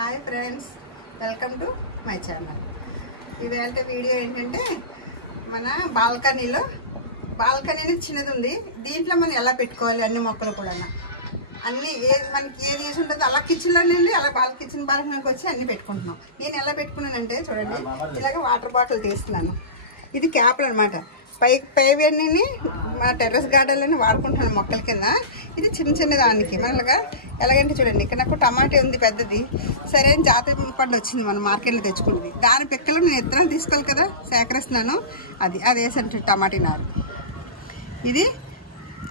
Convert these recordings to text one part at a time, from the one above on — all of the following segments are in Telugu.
Hi friends, welcome to my channel. ఇవాళ వీడియో ఏంటంటే మన బాల్కనీని చిన్నది ఉంది. దీంట్లో మనం ఎలా పెట్టుకోవాలి అన్ని మొక్కలు కూడా అన్నీ మనకి ఏది యూస్ ఉంటుందో అలా కిచెన్లో నుండి అలా కిచెన్ బాల్కనీకి వచ్చి అన్నీ పెట్టుకుంటున్నాం. నేను ఎలా పెట్టుకున్నానంటే చూడండి, ఇలాగ వాటర్ బాటిల్ తీస్తున్నాను. ఇది క్యాప్లు అనమాట. పైవన్నీ మన టెర్రస్ గార్డెన్లోనే వాడుకుంటున్నాను మొక్కల కింద. ఇది చిన్న చిన్న దానికి మనగా ఎలాగంటే చూడండి, ఇక్కడ నాకు టమాటా ఉంది పెద్దది, సరైన జాతి పండు వచ్చింది మనం మార్కెట్లో తెచ్చుకున్నది. దాని పిక్కలు నేను ఇత్తనాలు తీసుకోవాలి కదా, సేకరిస్తున్నాను. అది వేసాను టమాటా నారు. ఇది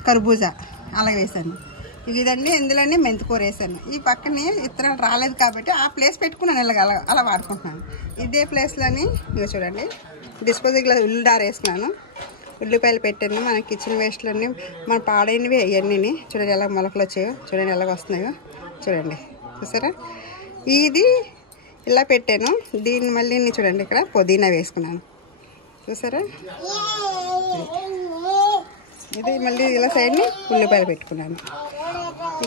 కర్బూజా అలాగే వేసాను. ఇదండి ఇందులోనే మెంతికూర వేసాను. ఈ పక్కనే ఇత్తనాలు రాలేదు కాబట్టి ఆ ప్లేస్ పెట్టుకున్నాను, ఇలాగ అలా వాడుకుంటున్నాను. ఇదే ప్లేస్లోని ఇక చూడండి డిస్పోజల్ ఉల్లిదార వేసుకున్నాను. ఉల్లిపాయలు పెట్టాను. మన కిచెన్ వేస్ట్లోని మన పాడైనవి అవన్నీ చూడండి ఎలా మొలకలు వచ్చాయో, చూడండి ఎలాగ వస్తున్నాయో చూడండి. చూసారా, ఇది ఇలా పెట్టాను. దీన్ని మళ్ళీ చూడండి ఇక్కడ పుదీనా వేసుకున్నాను. చూసారా, ఇది మళ్ళీ ఇలా సైడ్ని ఉల్లిపాయలు పెట్టుకున్నాను.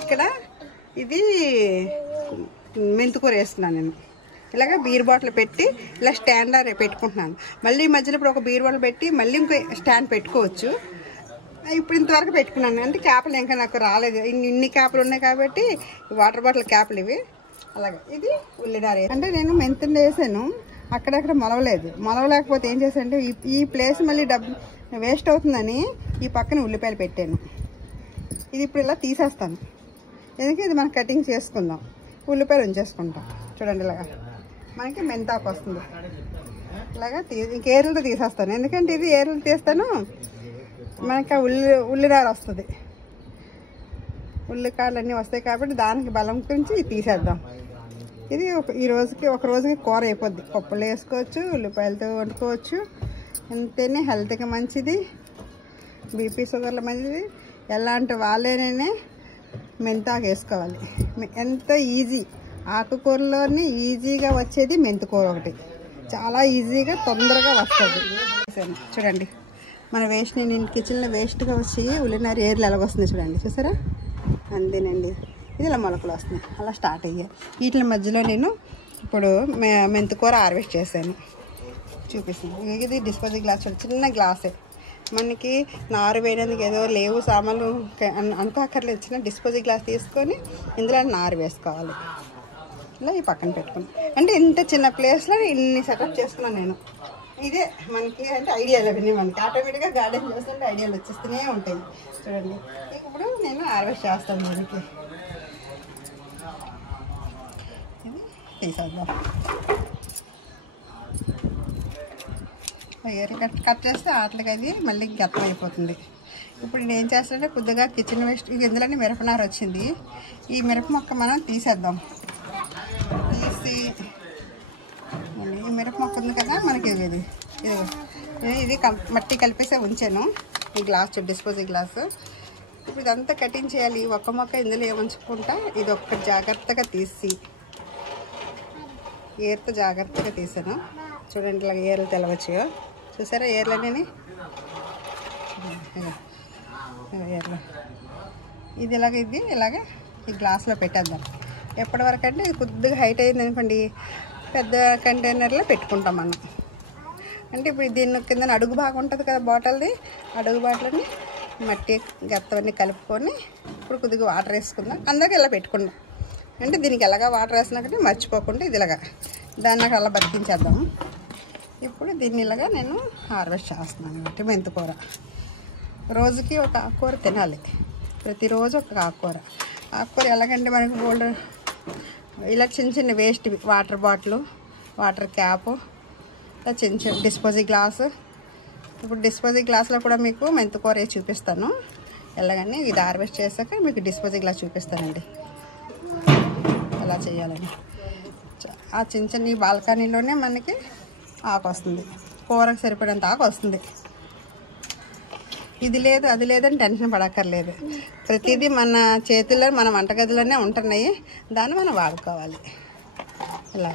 ఇక్కడ ఇది మెంతికూర వేస్తున్నాను నేను. ఇలాగ బీర్ బాటిల్ పెట్టి ఇలా స్టాండ్ పెట్టుకుంటున్నాను. మళ్ళీ మధ్యలో ఇప్పుడు ఒక బీర్ బాటిల్ పెట్టి మళ్ళీ ఇంకో స్టాండ్ పెట్టుకోవచ్చు. ఇప్పుడు ఇంతవరకు పెట్టుకున్నాను. అంటే క్యాప్లు ఇంకా నాకు రాలేదు. ఇన్ని క్యాప్లు ఉన్నాయి కాబట్టి వాటర్ బాటిల్ క్యాప్లు ఇవి. అలాగే ఇది ఉల్లిదార. అంటే నేను మెంతులు వేసాను, అక్కడక్కడ మొలవలేకపోతే ఏం చేశానంటే ఈ ప్లేస్ మళ్ళీ వేస్ట్ అవుతుందని ఈ పక్కన ఉల్లిపాయలు పెట్టాను. ఇది ఇప్పుడు ఇలా తీసేస్తాను, ఎందుకంటే ఇది మనం కటింగ్ చేసుకుందాం. ఉల్లిపాయలు ఉంచేసుకుంటాం. చూడండి ఇలాగా మనకి మెంతాకు వస్తుంది. ఇలాగా ఇంక ఏర్లతో తీసేస్తాను, ఎందుకంటే ఇది ఏర్లు తీస్తాను మనకి ఉల్లిదార వస్తుంది. ఉల్లికాయలు అన్నీ వస్తాయి కాబట్టి దానికి బలం గురించి తీసేద్దాం. ఇది ఒక రోజుకి కూర అయిపోద్ది. పప్పులు వేసుకోవచ్చు, ఉల్లిపాయలతో వండుకోవచ్చు. అంతేనే హెల్త్కి మంచిది, బీపీ షుగర్లు మంచిది. ఎలాంటి వాళ్ళేనే మెంతాకు వేసుకోవాలి. ఎంతో ఈజీ, ఆకుకూరలోని ఈజీగా వచ్చేది మెంతికూర ఒకటి. చాలా ఈజీగా తొందరగా వస్తుంది. చూడండి మన వేస్ట్, నేను కిచెన్లో వేస్ట్గా వచ్చి ఉల్లినారు ఏర్లు ఎలాగొస్తుంది చూడండి. చూసారా, అంతేనండి. ఇది ఇలా మొలకలు వస్తున్నాయి, అలా స్టార్ట్ అయ్యాయి. వీటి మధ్యలో నేను ఇప్పుడు మెంతికూర హార్వెస్ట్ చేశాను, చూపిస్తాను. ఇది డిస్పోజల్ గ్లాస్, చూడండి చిన్న గ్లాసే. మనకి నారు వేయడానికి ఏదో లేవు సామాన్లు అనుకోకర్లేదు. చిన్న డిస్పోజల్ గ్లాస్ తీసుకొని ఇందులో నారు వేసుకోవాలి. ఇలా ఈ పక్కన పెట్టుకుని, అంటే ఇంత చిన్న ప్లేస్లో ఇన్ని సెటప్ చేసుకున్నాను నేను. ఇదే మనకి అంటే ఐడియాలు అవన్నీ మనకి ఆటోమేటిక్గా గార్డెన్ చేస్తుంటే ఐడియాలు వచ్చేస్తూనే ఉంటాయి. చూడండి ఇప్పుడు నేను హార్వెస్ట్ చేస్తాను. దీనికి ఇది తీసేద్దాం. కట్ చేస్తే ఆటలకి అది మళ్ళీ గతం అయిపోతుంది. ఇప్పుడు నేను ఏం చేస్తానంటే కొద్దిగా కిచెన్ వేస్ట్, ఇందులోనే మిరపనారు వచ్చింది. ఈ మిరప మొక్క మనం తీసేద్దాం. తీసి ఈ మిరప మొక్క ఉంది కదా మనకి, ఇది మట్టి కలిపేసే ఉంచాను. ఈ గ్లాస్ డిస్పోజల్ గ్లాసు. ఇప్పుడు ఇదంతా కటింగ్ చేయాలి. ఒక్క మొక్క ఇందులో ఏముంచుకుంటా ఇది ఒక్క జాగ్రత్తగా తీసి ఏర్తో జాగ్రత్తగా తీసాను. చూడండి ఇలాగ ఏర్లు తెలవచ్చు. చూసారా ఏర్లన్నీ, ఏర్లు. ఇది ఇలాగ ఈ గ్లాస్లో పెట్టేద్దాం. ఎప్పటి వరకు అంటే ఇది కొద్దిగా హైట్ అయింది అనుకోండి, పెద్ద కంటైనర్లో పెట్టుకుంటాం మనం. అంటే ఇప్పుడు దీని కింద అడుగు బాగా ఉంటుంది కదా బాటిల్ది, అడుగు బాటిల్ని మట్టి గత్తవన్నీ కలుపుకొని ఇప్పుడు కొద్దిగా వాటర్ వేసుకుందాం. అందరికీ ఇలా పెట్టుకుందాం. అంటే దీనికి ఎలాగా వాటర్ వేసినాకంటే మర్చిపోకుండా ఇది ఇలాగా దాన్ని నాకు అలా బతికించేద్దాం. ఇప్పుడు దీన్ని ఇలాగా నేను హార్వెస్ట్ చేస్తున్నాను కాబట్టి మెంతికూర. రోజుకి ఒక ఆకుకూర తినాలి, ప్రతిరోజు ఒక ఆకుకూర. ఆకుకూర ఎలాగంటే మనకి గోల్డ్ ఇలా చిన్న చిన్న waste, water bottle, water cap, ఇలా చిన్న డిస్పోజల్ గ్లాసు. ఇప్పుడు డిస్పోజల్ గ్లాస్లో కూడా మీకు మెంతికూర చూపిస్తాను ఎలాగని. ఇది హార్వెస్ట్ చేశాక మీకు డిస్పోజల్ గ్లాస్ చూపిస్తానండి ఎలా చేయాలని. ఆ చిన్న చిన్న బాల్కనీలోనే మనకి ఆకు వస్తుంది, కూరకు సరిపడేంత ఆకు వస్తుంది. ఇది లేదు అది లేదని టెన్షన్ పడక్కర్లేదు. ప్రతిదీ మన చేతుల్లో మన వంటగదిలోనే ఉంటున్నాయి, దాన్ని మనం వాడుకోవాలి. ఇలా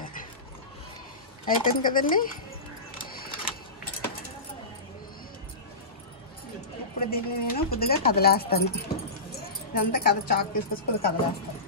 అయిపోయింది కదండి. ఇప్పుడు దీన్ని నేను కొద్దిగా కదిలేస్తాను. ఇదంతా చాకు తీసుకొచ్చి కొద్దిగా కదిలేస్తాను.